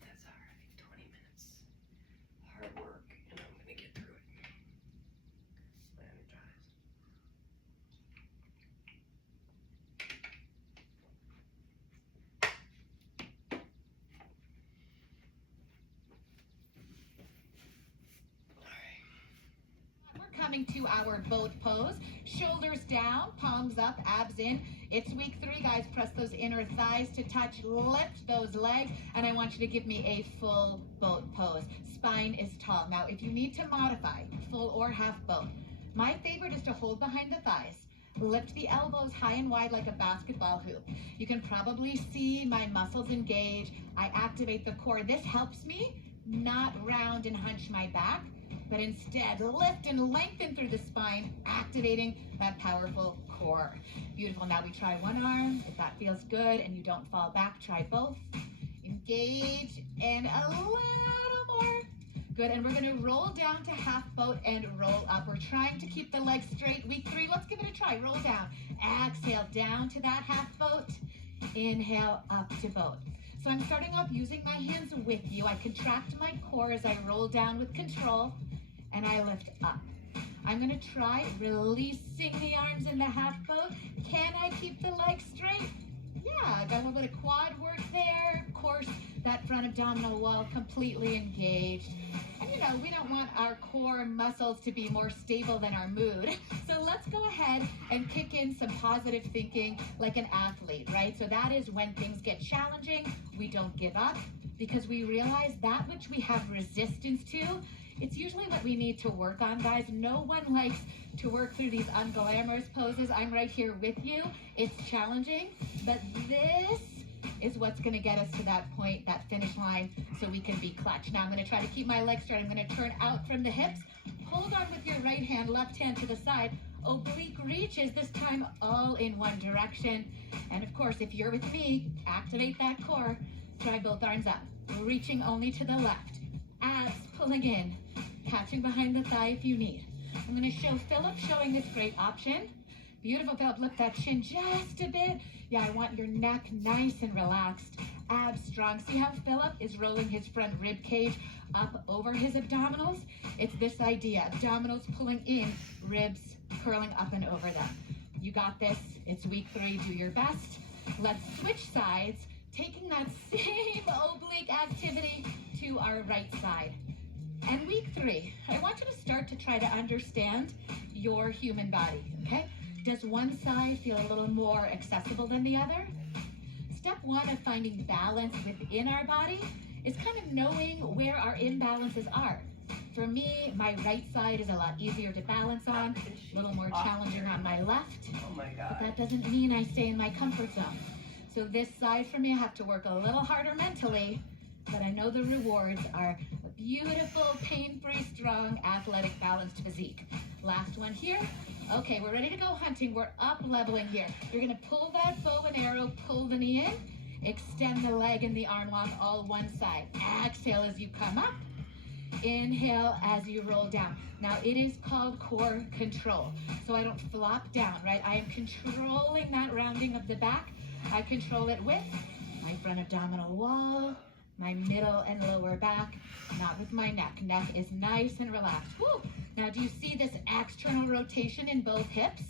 that's our, I think, 20 minutes hard work, and I'm gonna get through it. I'm energized. We're coming to our boat pose. Shoulders down, palms up, abs in. It's week 3, guys. Press those inner thighs to touch, lift those legs, and I want you to give me a full boat pose. Spine is tall. Now, if you need to modify, full or half boat, my favorite is to hold behind the thighs. Lift the elbows high and wide like a basketball hoop. You can probably see my muscles engage. I activate the core. This helps me not round and hunch my back, but instead lift and lengthen through the spine, activating that powerful core. Beautiful. Now we try one arm. If that feels good and you don't fall back, try both. Engage and a little more. Good. And we're going to roll down to half boat and roll up. We're trying to keep the legs straight. Week 3. Let's give it a try. Roll down. Exhale down to that half boat. Inhale up to boat. So I'm starting off using my hands with you. I contract my core as I roll down with control, and I lift up. I'm going to try releasing the arms in the half boat. Can I keep the legs straight? Yeah, got a little bit of quad work there. Of course, that front abdominal wall completely engaged. And you know, we don't want our core muscles to be more stable than our mood. So let's go ahead and kick in some positive thinking like an athlete, right? So that is when things get challenging, we don't give up because we realize that which we have resistance to, it's usually what we need to work on, guys. No one likes to work through these unglamorous poses. I'm right here with you. It's challenging, but this is what's going to get us to that point, that finish line, so we can be clutch. Now I'm going to try to keep my legs straight. I'm going to turn out from the hips. Hold on with your right hand, left hand to the side. Oblique reaches, this time all in one direction. And of course, if you're with me, activate that core. Try both arms up, reaching only to the left. Abs pulling in, catching behind the thigh if you need. I'm going to show Philip showing this great option. Beautiful, Philip. Lift that chin just a bit. Yeah, I want your neck nice and relaxed. Abs strong. See how Philip is rolling his front rib cage up over his abdominals? It's this idea. Abdominals pulling in, ribs curling up and over them. You got this. It's week 3. Do your best. Let's switch sides, taking that same oblique activity to our right side. And week 3, I want you to start to try to understand your human body, okay? Does one side feel a little more accessible than the other? Step 1 of finding balance within our body is kind of knowing where our imbalances are. For me, my right side is a lot easier to balance on, a little more challenging on my left. Oh my God. But that doesn't mean I stay in my comfort zone. So this side for me, I have to work a little harder mentally, but I know the rewards are a beautiful, pain-free, strong, athletic, balanced physique. Last one here. Okay, we're ready to go hunting. We're up leveling here. You're gonna pull that bow and arrow, pull the knee in, extend the leg and the arm lock all one side. Exhale as you come up. Inhale as you roll down. Now it is called core control. So I don't flop down, right? I am controlling that rounding of the back. I control it with my front abdominal wall, my middle and lower back, not with my neck. Neck is nice and relaxed. Woo! Now, do you see this external rotation in both hips?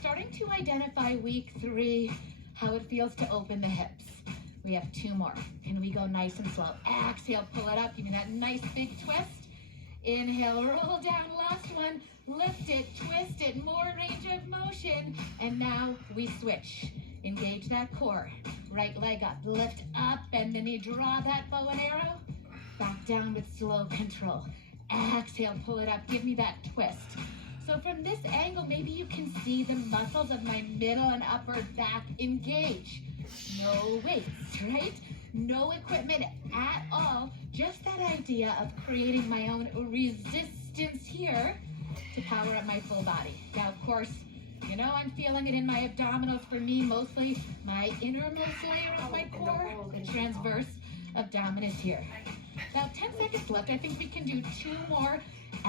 Starting to identify week 3, how it feels to open the hips. We have 2 more. Can we go nice and slow? Exhale, pull it up. Give me that nice big twist. Inhale, roll down. Last one. Lift it, twist it, more range of motion. And now we switch. Engage that core. Right leg up, lift up, bend the knee, draw that bow and arrow. Back down with slow control. Exhale, pull it up, give me that twist. So from this angle, maybe you can see the muscles of my middle and upper back engage. No weights, right? No equipment at all. Just that idea of creating my own resistance here to power up my full body. Now, of course, you know I'm feeling it in my abdominals. For me, mostly my innermost layer of my core, the transverse abdominis here. About 10 seconds left. I think we can do 2 more.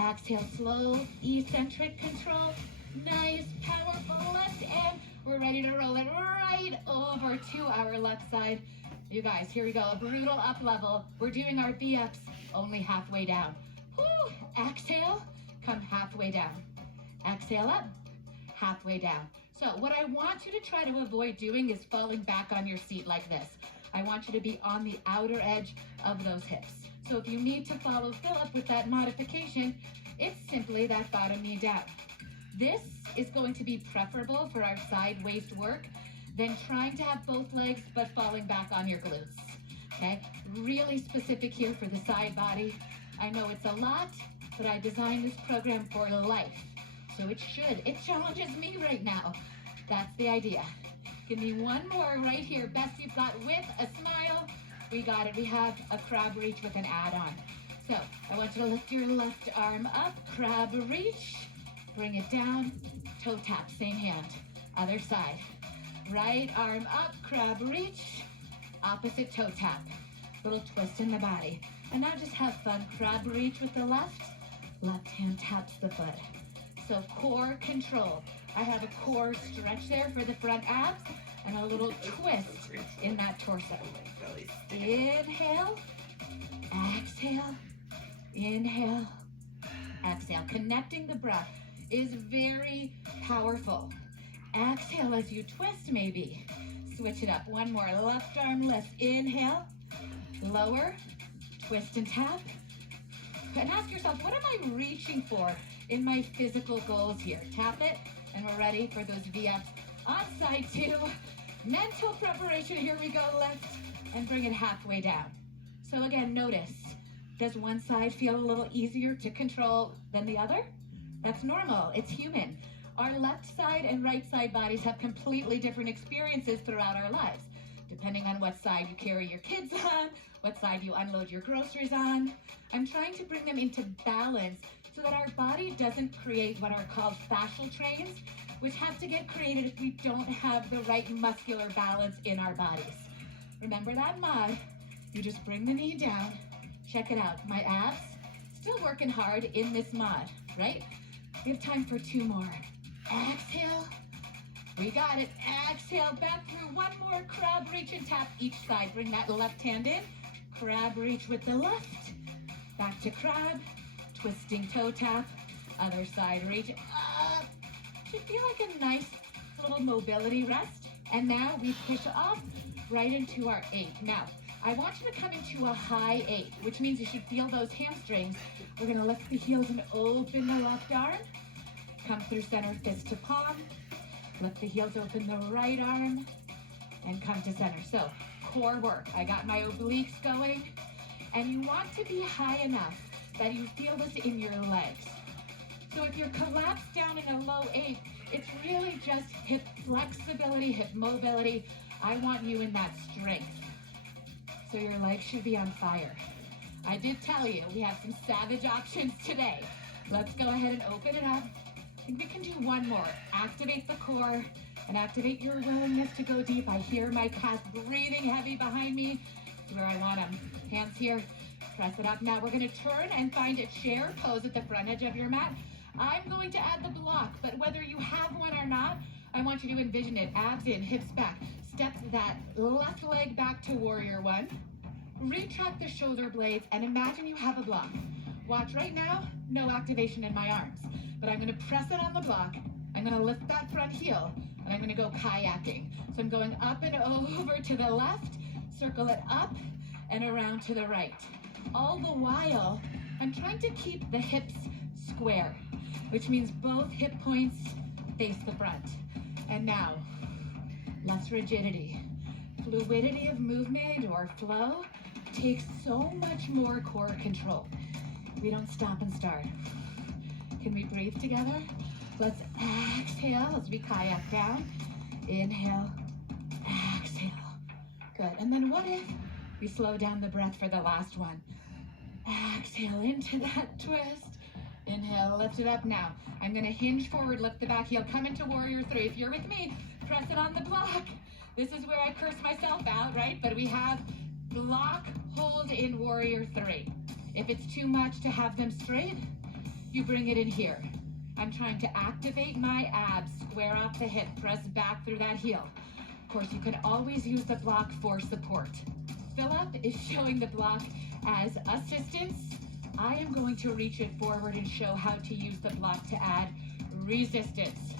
Exhale, slow, eccentric control. Nice, powerful lift, and we're ready to roll it right over to our left side. You guys, here we go. A brutal up level. We're doing our V-ups only halfway down. Whew. Exhale, come halfway down. Exhale up, halfway down. So what I want you to try to avoid doing is falling back on your seat like this. I want you to be on the outer edge of those hips. So if you need to follow Philip with that modification, it's simply that bottom knee down. This is going to be preferable for our side waist work than trying to have both legs but falling back on your glutes. Okay, really specific here for the side body. I know it's a lot, but I designed this program for life. So it challenges me right now. That's the idea. Give me one more right here. Best you've got with a smile. We got it. We have a crab reach with an add-on. So I want you to lift your left arm up, crab reach, bring it down, toe tap, same hand, other side. Right arm up, crab reach, opposite toe tap. Little twist in the body. And now just have fun. Crab reach with the left hand taps the foot. So core control. I have a core stretch there for the front abs and a little twist in that torso. Inhale, exhale, inhale, exhale. Connecting the breath is very powerful. Exhale as you twist maybe. Switch it up. One more. Left arm lift. Inhale, lower, twist and tap. And ask yourself, what am I reaching for in my physical goals here? Tap it, and we're ready for those V-ups. On side two, mental preparation. Here we go. Lift and bring it halfway down. So again, notice, does one side feel a little easier to control than the other? That's normal. It's human. Our left side and right side bodies have completely different experiences throughout our lives, depending on what side you carry your kids on, what side you unload your groceries on. I'm trying to bring them into balance so that our body doesn't create what are called fascial trains, which have to get created if we don't have the right muscular balance in our bodies. Remember that mod? You just bring the knee down. Check it out. My abs, still working hard in this mod, right? We have time for two more. Exhale. We got it. Exhale, back through. One more crab reach and tap each side. Bring that left hand in. Crab reach with the left. Back to crab. Twisting toe tap. Other side reach. Up. Should feel like a nice little mobility rest. And now we push off right into our 8. Now, I want you to come into a high 8, which means you should feel those hamstrings. We're going to lift the heels and open the left arm. Come through center, fist to palm. Lift the heels, open the right arm, and come to center. So, core work. I got my obliques going. And you want to be high enough that you feel this in your legs. So if you're collapsed down in a low 8, it's really just hip flexibility, hip mobility. I want you in that strength. So your legs should be on fire. I did tell you, we have some savage options today. Let's go ahead and open it up. I think we can do one more. Activate the core and activate your willingness to go deep. I hear my calf breathing heavy behind me. It's where I want them. Hands here. Press it up. Now we're going to turn and find a chair pose at the front edge of your mat. I'm going to add the block, but whether you have one or not, I want you to envision it. Abs in, hips back. Step that left leg back to warrior 1. Retract the shoulder blades and imagine you have a block. Watch right now, no activation in my arms. But I'm going to press it on the block. I'm going to lift that front heel, and I'm going to go kayaking. So I'm going up and over to the left, circle it up and around to the right. All the while, I'm trying to keep the hips square, which means both hip points face the front. And now, less rigidity. Fluidity of movement or flow takes so much more core control. We don't stop and start. Can we breathe together? Let's exhale as we kayak down. Inhale, exhale. Good. And then what if we slow down the breath for the last one? Exhale into that twist. Inhale, lift it up now. I'm going to hinge forward, lift the back heel, come into warrior 3. If you're with me, press it on the block. This is where I curse myself out, right? But we have block, hold in warrior 3. If it's too much to have them straight, you bring it in here. I'm trying to activate my abs, square off the hip, press back through that heel. course, you can always use the block for support. Philip is showing the block as assistance. I am going to reach it forward and show how to use the block to add resistance.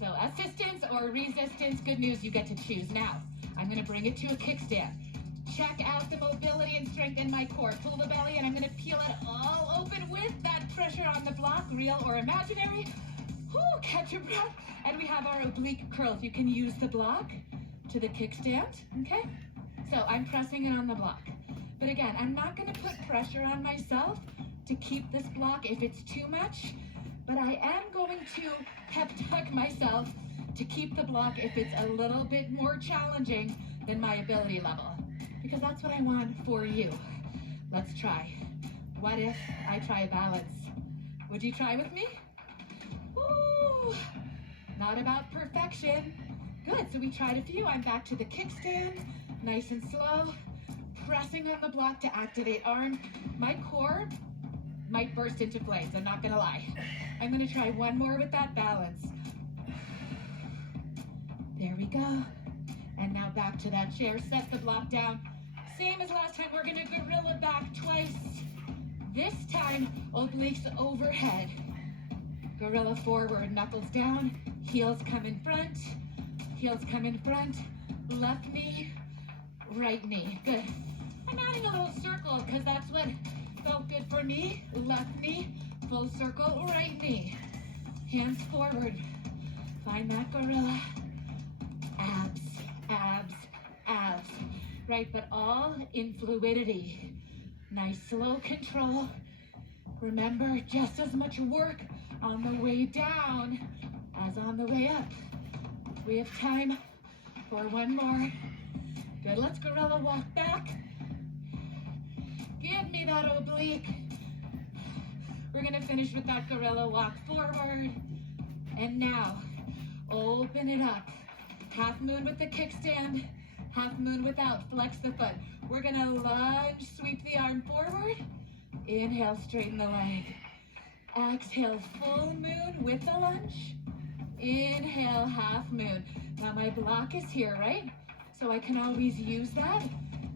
So assistance or resistance, good news, you get to choose. Now, I'm gonna bring it to a kickstand. Check out the mobility and strength in my core. Pull the belly and I'm gonna peel it all open with that pressure on the block, real or imaginary. Whew, catch your breath. And we have our oblique curls. You can use the block to the kickstand, okay? So I'm pressing it on the block. But again, I'm not gonna put pressure on myself to keep this block if it's too much, but I am going to pep talk myself to keep the block if it's a little bit more challenging than my ability level, because that's what I want for you. Let's try. What if I try balance? Would you try with me? Ooh, not about perfection. Good, so we tried a few. I'm back to the kickstand, nice and slow, pressing on the block to activate arm. My core might burst into flames, I'm not gonna lie. I'm gonna try one more with that balance. There we go. And now back to that chair, set the block down. Same as last time, we're gonna gorilla back twice. This time, obliques overhead. Gorilla forward, knuckles down, heels come in front, heels come in front, left knee, right knee. Good. I'm adding a little circle because that's what felt good for me. Left knee, full circle, right knee. Hands forward. Find that gorilla. Abs, abs, abs. Right, but all in fluidity. Nice slow control. Remember, just as much work on the way down as on the way up. We have time for one more. Good, let's gorilla walk back. Give me that oblique. We're gonna finish with that gorilla walk forward. And now, open it up. Half moon with the kickstand, half moon without. Flex the foot. We're gonna lunge, sweep the arm forward. Inhale, straighten the leg. Exhale, full moon with the lunge. Inhale, half moon. Now my block is here, right? So I can always use that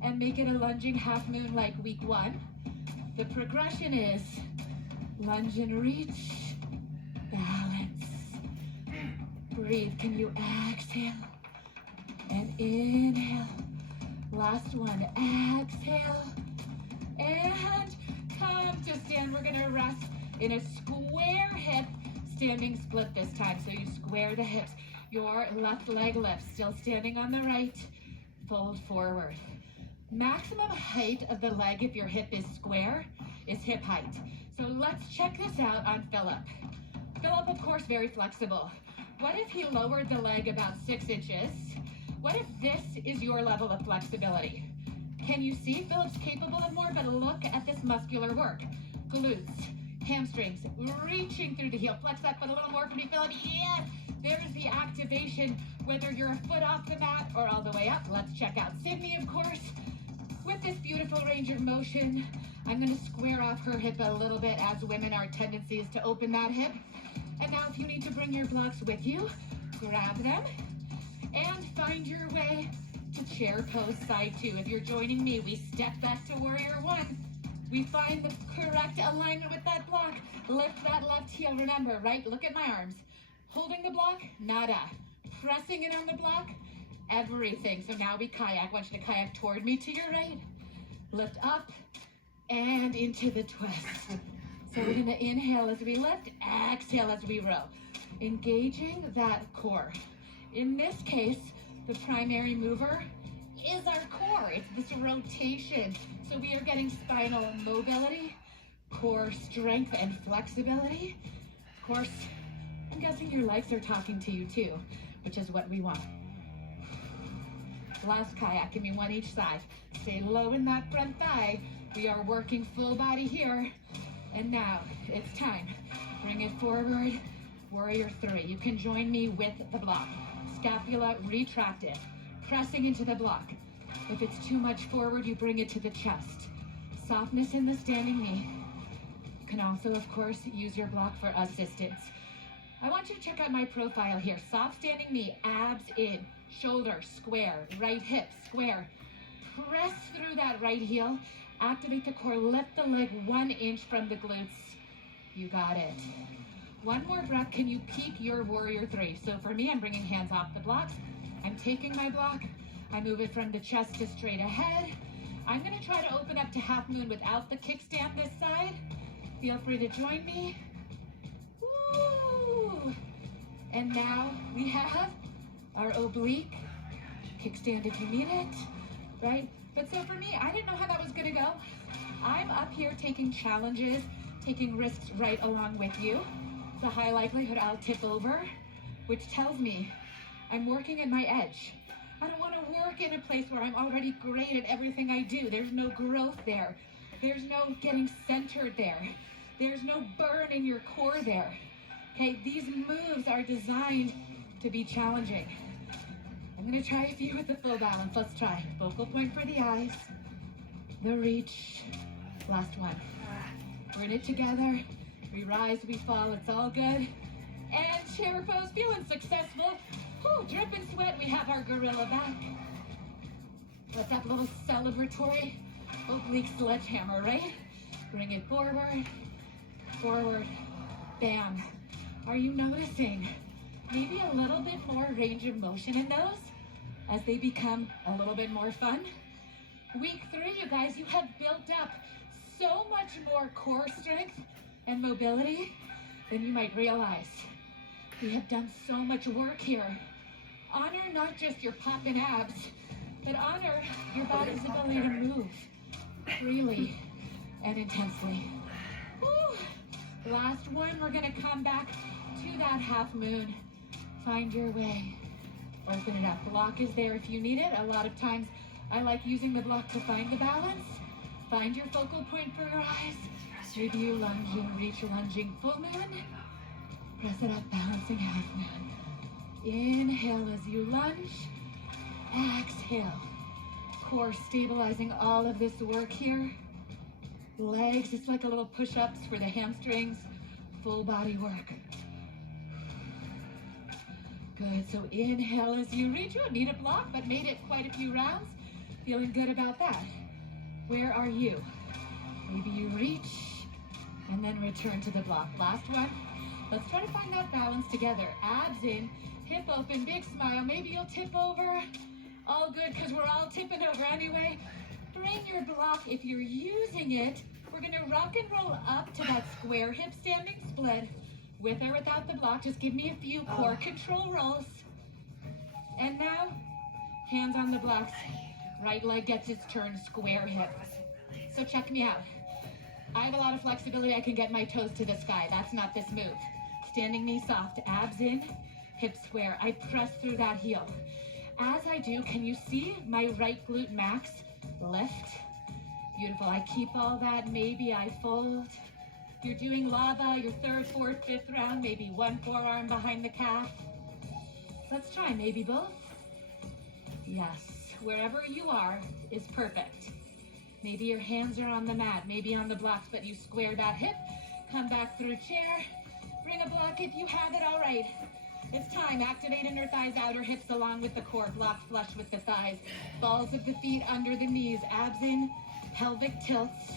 and make it a lunging half moon like week 1. The progression is lunge and reach, balance. Breathe, can you exhale and inhale? Last one, exhale and come to stand. We're gonna rest in a square hip standing split this time. So you square the hips. Your left leg lifts, still standing on the right. Fold forward. Maximum height of the leg if your hip is square is hip height. So let's check this out on Philip. Philip, of course, very flexible. What if he lowered the leg about 6 inches? What if this is your level of flexibility? Can you see Philip's capable of more? But look at this muscular work. Glutes, hamstrings, reaching through the heel. Flex that foot a little more for me, Philip. Yes, there's the activation, whether you're a foot off the mat or all the way up. Let's check out Sydney, of course. With this beautiful range of motion, I'm gonna square off her hip a little bit, as women our tendency is to open that hip. And now if you need to bring your blocks with you, grab them and find your way to chair pose side 2. If you're joining me, we step back to warrior 1. We find the correct alignment with that block. Lift that left heel, remember, right? Look at my arms. Holding the block, nada. Pressing it on the block, everything. So now we kayak. I want you to kayak toward me to your right. Lift up and into the twist. So we're gonna inhale as we lift, exhale as we row. Engaging that core. In this case, the primary mover is our core. It's this rotation. So we are getting spinal mobility, core strength and flexibility. Of course, I'm guessing your legs are talking to you too, which is what we want. Last kayak, give me one each side. Stay low in that front thigh. We are working full body here. And now it's time. Bring it forward, warrior 3. You can join me with the block. Scapula retracted, pressing into the block. If it's too much forward, you bring it to the chest. Softness in the standing knee. You can also, of course, use your block for assistance. I want you to check out my profile here. Soft standing knee, abs in. Shoulder, square. Right hip, square. Press through that right heel. Activate the core. Lift the leg 1 inch from the glutes. You got it. One more breath. Can you peak your warrior 3? So for me, I'm bringing hands off the blocks. I'm taking my block. I move it from the chest to straight ahead. I'm going to try to open up to half moon without the kickstand this side. Feel free to join me. Woo! And now we have our oblique kickstand if you need it, right? But so for me, I didn't know how that was going to go. I'm up here taking challenges, taking risks right along with you. It's a high likelihood I'll tip over, which tells me I'm working at my edge. I don't want to work in a place where I'm already great at everything I do. There's no growth there. There's no getting centered there. There's no burn in your core there. Okay, these moves are designed to be challenging. I'm going to try a few with the full balance. Let's try. Focal point for the eyes. The reach. Last one. We're in it together. We rise, we fall, it's all good. And chair pose, feeling successful. Whew, dripping sweat, we have our gorilla back. What's that little celebratory oblique sledgehammer, right? Bring it forward, forward, bam. Are you noticing maybe a little bit more range of motion in those as they become a little bit more fun? Week 3, you guys, you have built up so much more core strength and mobility than you might realize. We have done so much work here. Honor not just your poppin' abs, but honor your body's ability to move freely and intensely. Woo. Last one, we're gonna come back to that half moon. Find your way. Open it up. Block is there if you need it. A lot of times I like using the block to find the balance. Find your focal point for your eyes. Maybe you lunging, reach lunging, full moon. Press it up, balancing half moon. Inhale as you lunge. Exhale. Core stabilizing all of this work here. Legs, it's like a little push-ups for the hamstrings. Full body work. Good, so inhale as you reach. You don't need a block, but made it quite a few rounds. Feeling good about that. Where are you? Maybe you reach and then return to the block. Last one. Let's try to find that balance together. Abs in, hip open, big smile. Maybe you'll tip over. All good, because we're all tipping over anyway. Bring your block. If you're using it, we're going to rock and roll up to that square hip standing split. With or without the block, just give me a few core control rolls. And now, hands on the blocks. Right leg gets its turn, square hip. So check me out. I have a lot of flexibility. I can get my toes to the sky. That's not this move. Standing knee soft, abs in, hip square. I press through that heel. As I do, can you see my right glute max lift? Beautiful. I keep all that. Maybe I fold. If you're doing lava, your 3rd, 4th, 5th round, maybe one forearm behind the calf. Let's try maybe both. Yes. Wherever you are is perfect. Maybe your hands are on the mat, maybe on the blocks, but you square that hip. Come back through chair. Bring a block if you have it. All right. It's time. Activate inner thighs, outer hips along with the core. Block flush with the thighs. Balls of the feet under the knees. Abs in. Pelvic tilts.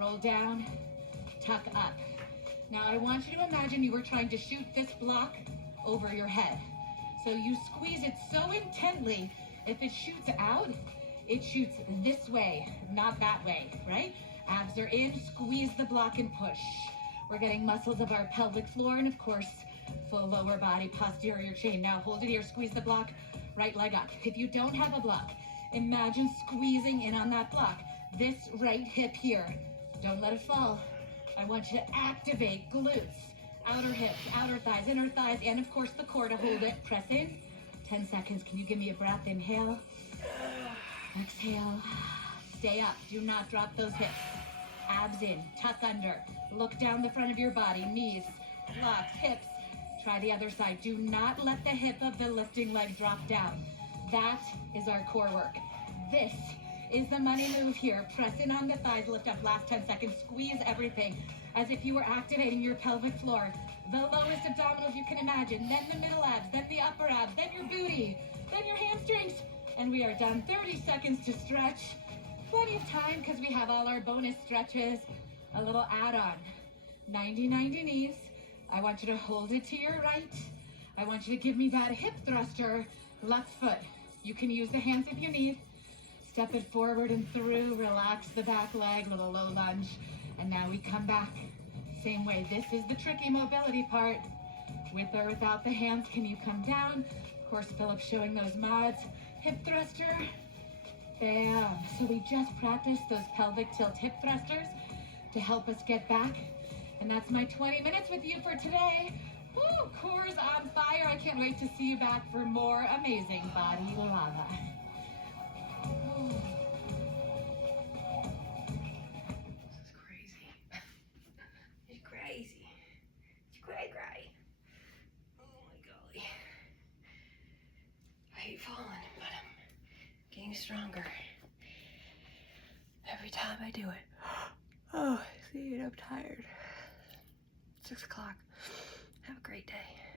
Roll down. Tuck up. Now I want you to imagine you were trying to shoot this block over your head. So you squeeze it so intently, if it shoots out, it shoots this way, not that way, right? Abs are in, squeeze the block and push. We're getting muscles of our pelvic floor and of course, full lower body, posterior chain. Now hold it here, squeeze the block, right leg up. If you don't have a block, imagine squeezing in on that block. This right hip here, don't let it fall. I want you to activate glutes, outer hips, outer thighs, inner thighs, and of course the core to hold it. Press in, 10 seconds. Can you give me a breath? Inhale, exhale, stay up. Do not drop those hips. Abs in, tuck under, look down the front of your body, knees, blocks, hips. Try the other side. Do not let the hip of the lifting leg drop down. That is our core work. This is the money move here. Press in on the thighs, lift up, last 10 seconds. Squeeze everything as if you were activating your pelvic floor. The lowest abdominals you can imagine, then the middle abs, then the upper abs, then your booty. then your hamstrings. And we are done. 30 seconds to stretch. Plenty of time because we have all our bonus stretches. A little add-on. 90-90 knees. I want you to hold it to your right. I want you to give me that hip thruster. Left foot. You can use the hands if you need. Step it forward and through. Relax the back leg. Little low lunge. And now we come back. Same way. This is the tricky mobility part. With or without the hands, can you come down? Of course, Philip's showing those mods. Hip thruster. Bam. So we just practiced those pelvic tilt hip thrusters to help us get back. And that's my 20 minutes with you for today. Woo, core's on fire. I can't wait to see you back for more amazing body lava. This is crazy. It's crazy. It's cray. Oh my golly. I hate falling, but I'm getting stronger every time I do it. Oh, see, I'm tired. 6 o'clock. Have a great day.